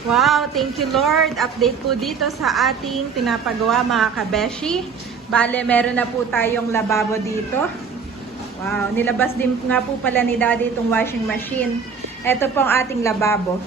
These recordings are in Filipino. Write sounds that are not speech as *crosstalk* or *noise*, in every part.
Wow, thank you Lord. Update po dito sa ating pinapagawa mga kabeshi. Bale, meron na po tayong lababo dito. Wow, nilabas din nga po pala ni Daddy itong washing machine. Ito po ang ating lababo.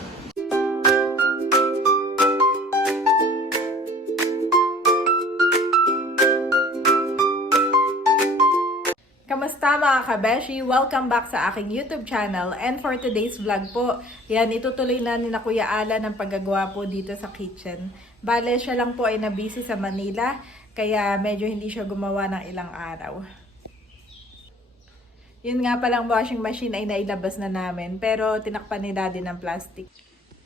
Kamusta mga kabeshi? Welcome back sa aking YouTube channel. And for today's vlog po, yan, itutuloy na ni na Kuya Ala ng paggagawa po dito sa kitchen. Bale, siya lang po ay nabisi sa Manila, kaya medyo hindi siya gumawa ng ilang araw. Yun nga palang washing machine ay nailabas na namin, pero tinakpan ni Daddy ng plastic.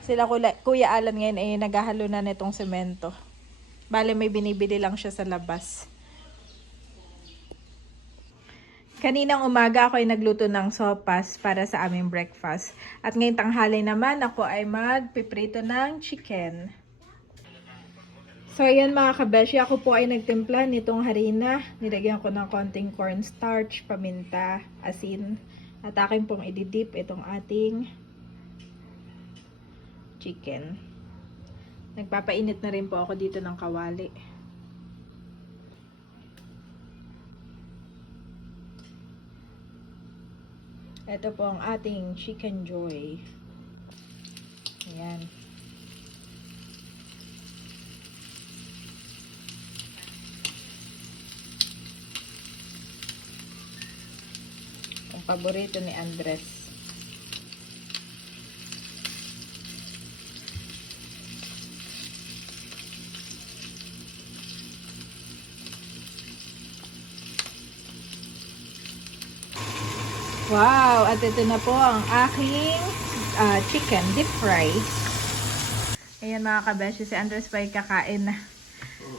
Sila Kuya Alan ngayon ay naghahalo na nitong semento. Bale, may binibili lang siya sa labas. Kaninang umaga ako ay nagluto ng sopas para sa aming breakfast. At ngayong tanghali naman ako ay magpiprito ng chicken. So ayan mga kabeshi, ako po ay nagtimpla nitong harina. Nilagyan ko ng konting cornstarch, paminta, asin. At akin pong ididip itong ating chicken. Nagpapainit na rin po ako dito ng kawali. Ito po ang ating chicken joy. Ayan. Ang paborito ni Andres. Wow! At ito na po ang aking ah, chicken deep fry. Ayan mga kabeshi, si Andres pa ay kakain na.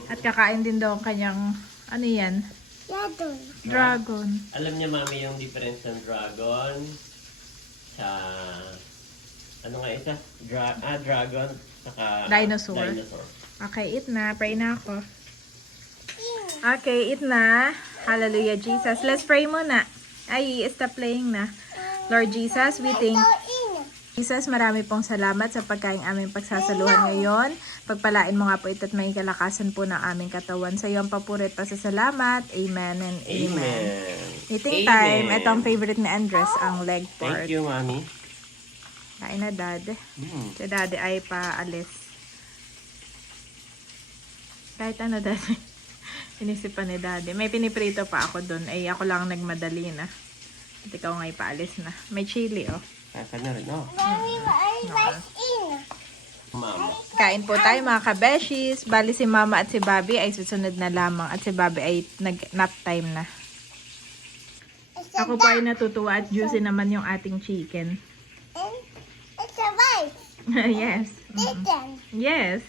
At kakain din daw ang kanyang, ano yan? Yadon. Dragon. Alam niya mami yung difference ng dragon sa ano nga isa? Dra ah, dragon saka Dinosaur. dinosaur. Okay, eat na. Pray na ako. Okay, eat na. Hallelujah, Jesus. Let's pray muna. Ay, stop playing na. Lord Jesus, we thank Jesus, marami pong salamat sa pagkain aming pagsasaluhan ngayon. Pagpalain mo nga po ito at may kalakasan po ng aming katawan. Sa iyo ang papurit pa sa salamat. Amen and amen. Amen. Eating Amen. time. Ito ang favorite ni Andres, ang leg pork. Thank you, mami. Kain na, dad. Mm. Si daddy ay paalis. Kahit ano, daddy. Inisipan ni daddy. May piniprito pa ako dun. Ay, ako lang nagmadali na. At ikaw nga paalis na. May chili, oh. Kaka na rin, oh. In. Mama. Kain po tayo mga kabeshis. Bali si mama at si Bobby ay susunod na lamang. At si Bobby ay nag-nap time na. Ako po ay natutuwa at juicy naman yung ating chicken. it's a rice. *laughs* yes. Chicken. Yes.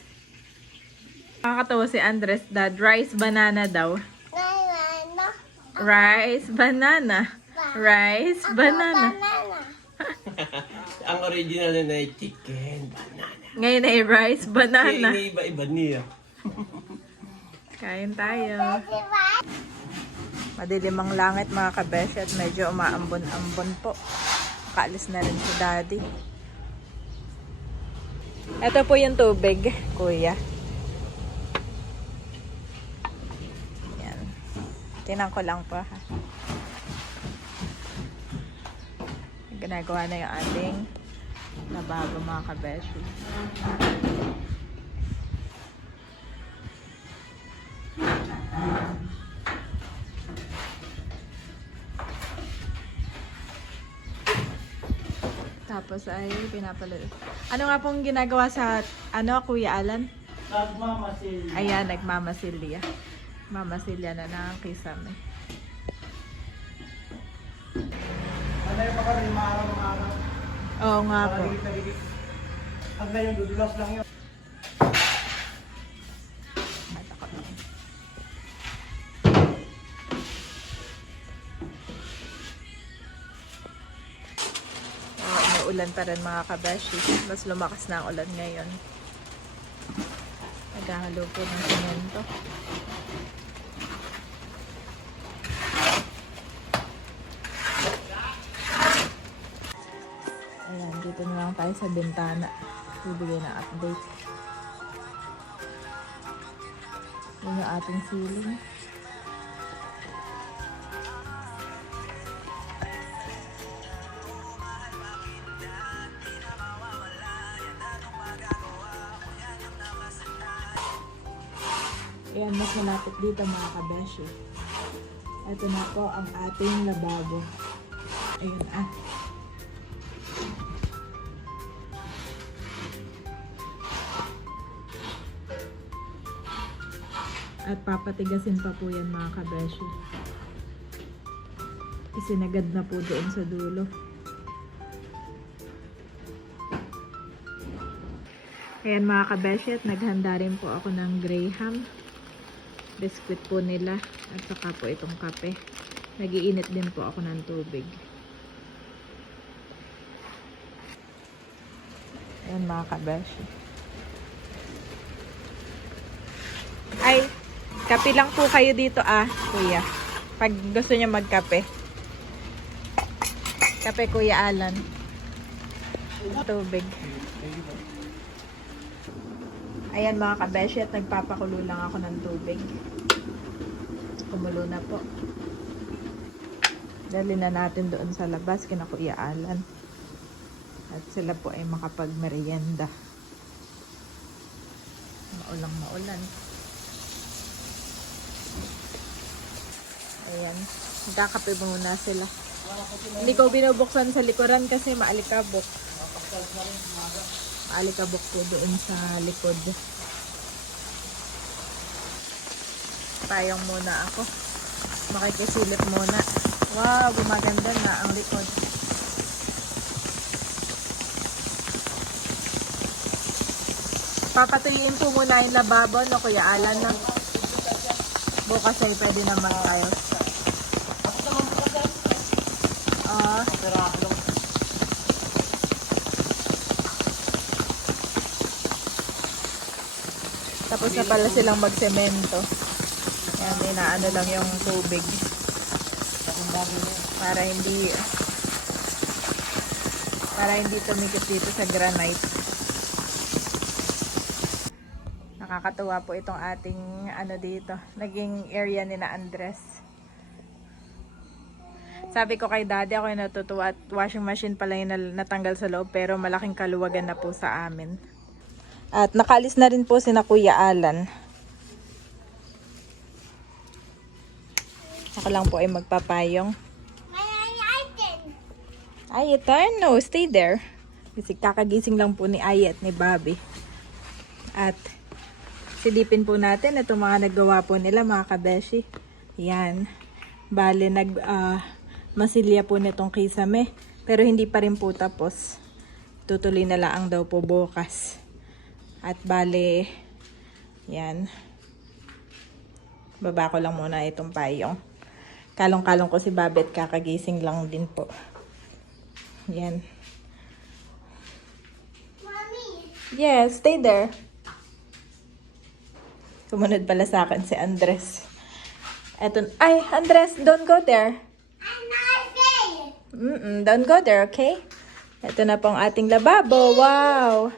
Nakakatawa si Andres dad. Rice banana daw. Banana. Rice banana. Rice banana. Banana. *laughs* Ang original na ay chicken, banana. Ngayon ay rice Kaya banana. iniiba-iba niya. Kain tayo. Madilim ang langit mga kabesh at medyo umaambon-ambon po. Kaalis na rin si daddy. Ito po yung tubig, kuya. Yan. Tinan ko lang po ha. Ginagawa na yung ating labago mga kabeshi. Tapos ay pinapalit. Ano nga pong ginagawa sa ano Kuya Alan? Nagmamasil. Ayan, nagmamasilya. Mamasilya na ng kisame. Ano yung baka rin maaraw ng araw? Oo nga po. Pag ngayon, dudulas lang yun. Umuulan pa rin mga kabeshi. Mas lumakas na ang ulan ngayon. Naghahalo po ng semento. Dito na lang tayo sa bintana. Bibigay na update. Yun yung ating ceiling. Ayan, mas malapit dito mga kabeshi. Ito na po ang ating lababo. Ayun ah. At papatigasin pa po yan mga kabeshi. Isinagad na po doon sa dulo. Ayan mga kabeshi at naghanda rin po ako ng graham. Biscuit po nila at saka po itong kape. Nagiinit din po ako ng tubig. Ayan mga kabeshi. Ay, kape lang po kayo dito ah, kuya. Pag gusto niya magkape. Kape kuya Alan. Tubig. Ayan mga kabeshi at nagpapakulo lang ako ng tubig. Kumulo na po. Dali na natin doon sa labas kina Kuya Alan. At sila po ay makapagmerienda. Maulang maulan. Ayan. Nagkakape muna sila. Hindi ko binubuksan sa likuran kasi maalikabok. Maalikabok po doon sa likod. Payong muna ako. Makikisilip muna. Wow, gumaganda na ang likod. Papatuyin po muna yung lababo, no, Kuya Alan, na bukas ay pwede naman tayo. Ah, tapos na pala silang magsemento. Yan, inaano lang yung tubig. Para hindi para hindi tumikit dito sa granite. Nakakatuwa po itong ating ano dito. Naging area ni na Andres. Sabi ko kay daddy ako yung natutuwa at washing machine pala yung natanggal sa loob pero malaking kaluwagan na po sa amin. At nakalis na rin po si na Kuya Alan. Ako lang po ay magpapayong. Ay, turn. No, stay there. Kasi kakagising lang po ni Ay at ni Bobby. At silipin po natin itong mga naggawa po nila mga kabeshi. Yan. Bale, nag, ah, masilya po nitong kisame. Pero hindi pa rin po tapos. Tutuloy na lang daw po bukas. At bale, yan. Baba ko lang muna itong payong. Kalong-kalong ko si Babet, kakagising lang din po. Yan. Mommy. Yes, stay there. Sumunod pala sa akin si Andres. Eto, ay, Andres, don't go there. I'm not there. Mm-mm, don't go there, okay? Ito na pong ating lababo. Wow!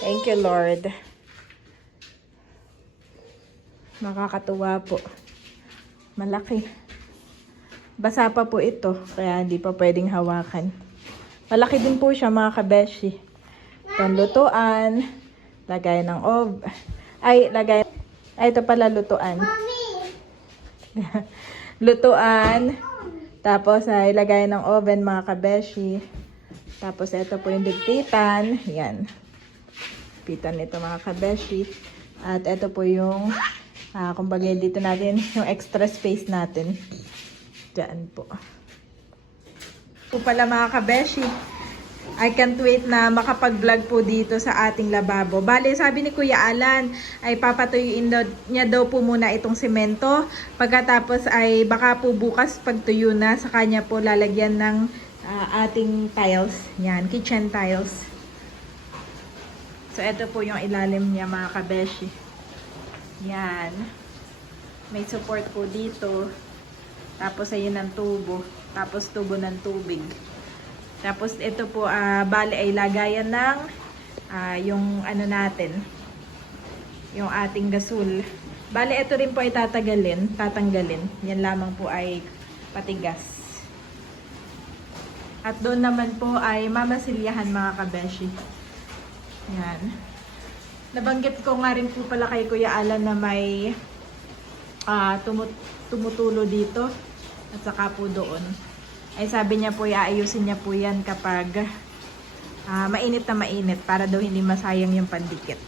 Thank you, Lord. Nakakatuwa po. Malaki. Basa pa po ito, kaya hindi pa pwedeng hawakan. Malaki din po siya, mga kabeshi. Itong lutuan, lagay ng ob. Ay, lagay. Ay, ito pala lutuan. *laughs* Lutuan. Tapos ay lagay ng oven mga kabeshi. Tapos ito po yung digpitan. Yan. Pitan nito mga kabeshi. At ito po yung, ah, kumbaga dito natin, yung extra space natin. Diyan po. Po pala mga kabeshi. I can't wait na makapag-vlog po dito sa ating lababo. Bale, sabi ni Kuya Alan, ay papatuyuin daw, niya daw po muna itong semento. Pagkatapos ay baka po bukas pagtuyo na sa kanya po lalagyan ng ah, ating tiles. Yan, kitchen tiles. So, ito po yung ilalim niya mga kabeshi. Yan. May support po dito. Tapos ayun ang tubo. Tapos tubo ng tubig. Tapos ito po, ah, bali ay lagayan ng ah, yung ano natin, yung ating gasol. Bale, ito rin po ay tatagalin, tatanggalin. Yan lamang po ay patigas. At doon naman po ay mamasilyahan mga kabeshi. Yan. Nabanggit ko nga rin po pala kay Kuya Alan na may ah, tumu- tumutulo dito at saka po doon. Ay sabi niya po, iayusin niya po yan kapag ah, mainit na mainit para daw hindi masayang yung pandikit.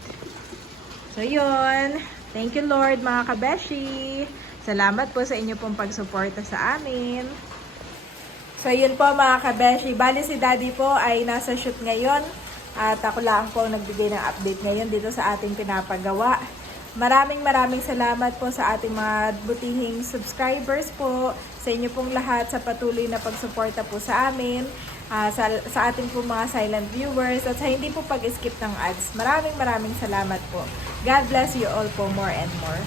So yun. Thank you Lord mga kabeshi. Salamat po sa inyo pong pagsuporta sa amin. So yun po mga kabeshi. Bali si daddy po ay nasa shoot ngayon. At ako lang po nagbigay ng update ngayon dito sa ating pinapagawa. Maraming maraming salamat po sa ating mga butihing subscribers po. Sa inyo pong lahat sa patuloy na pagsuporta po sa amin. ah, sa, sa ating po mga silent viewers at sa hindi po pag-skip ng ads. Maraming maraming salamat po. God bless you all po more and more.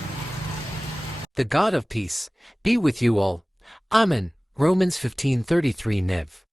The God of peace be with you all. Amen. Romans 15:33 Nev.